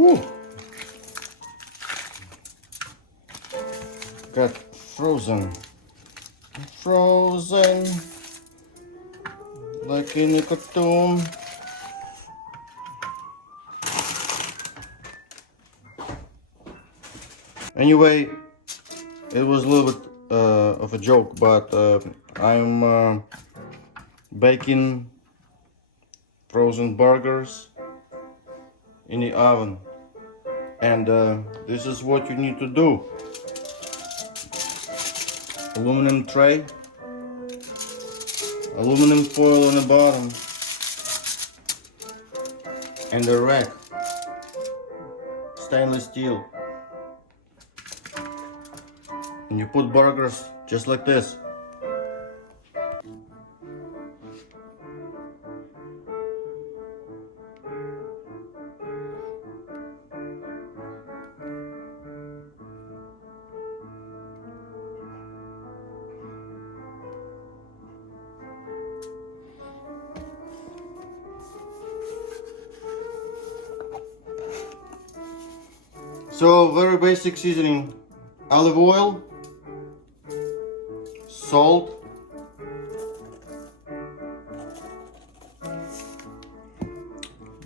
Whew. Got frozen like in a cartoon. Anyway, it was a little bit of a joke, but I'm baking frozen burgers in the oven, and this is what you need to do. Aluminum tray, aluminum foil on the bottom, and a rack, stainless steel. And you put burgers just like this. So very basic seasoning: olive oil, salt,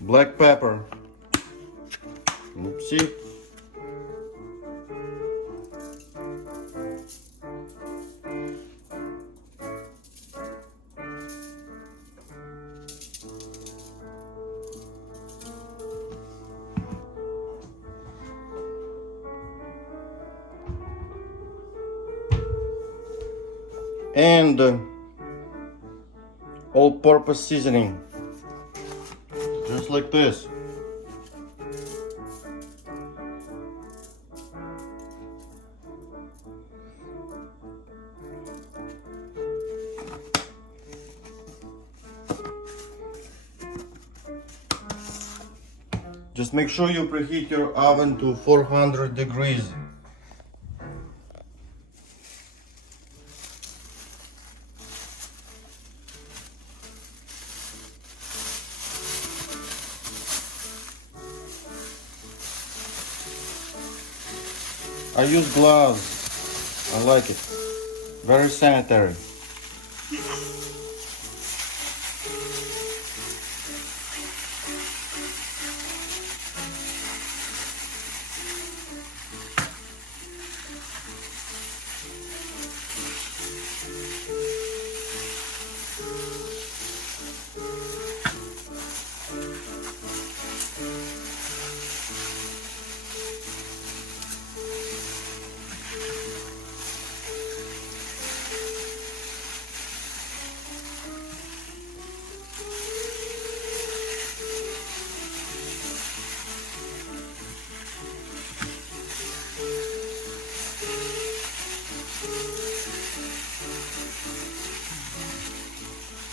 black pepper, oopsie, and all-purpose seasoning, just like this. Just make sure you preheat your oven to 400 degrees. I use gloves. I like it. Very sanitary.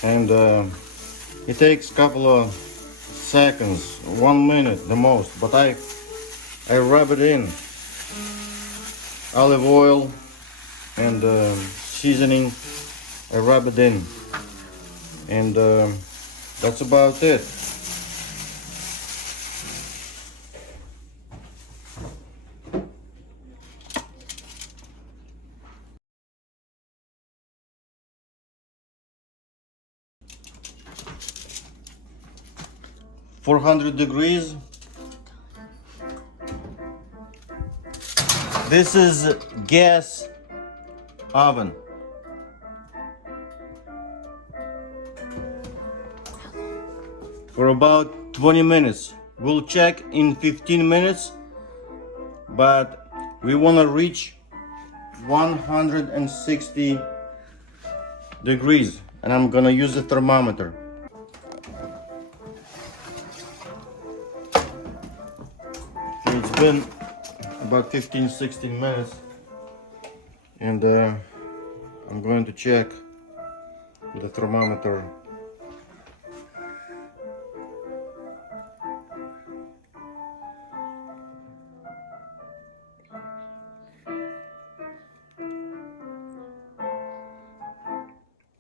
And it takes a couple of seconds, 1 minute the most, but I rub it in. Olive oil and seasoning, I rub it in, and that's about it. "400 degrees. This is gas oven. For about 20 minutes. We'll check in 15 minutes, but we want to reach 160 degrees, and I'm gonna use a thermometer. So it's been about 15-16 minutes, and I'm going to check the thermometer.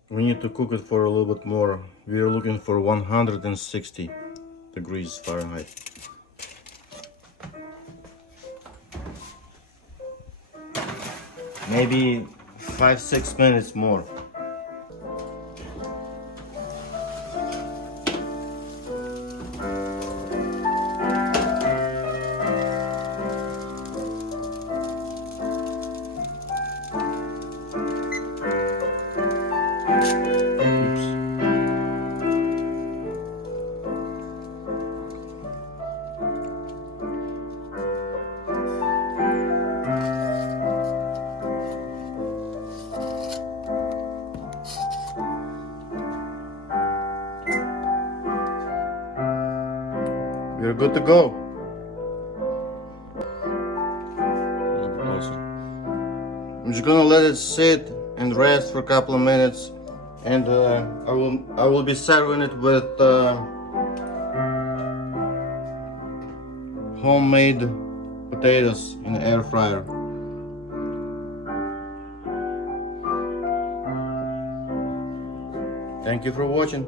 We need to cook it for a little bit more. We are looking for 160 degrees Fahrenheit. maybe 5-6 minutes more. We're good to go. I'm just gonna let it sit and rest for a couple of minutes, and I will be serving it with homemade potatoes in the air fryer. Thank you for watching.